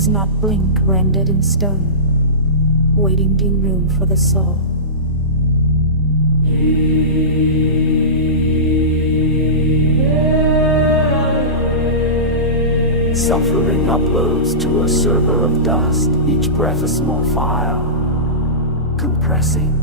does not blink, rendered in stone, waiting in room for the soul. Suffering uploads to a server of dust, each breath a small file, compressing.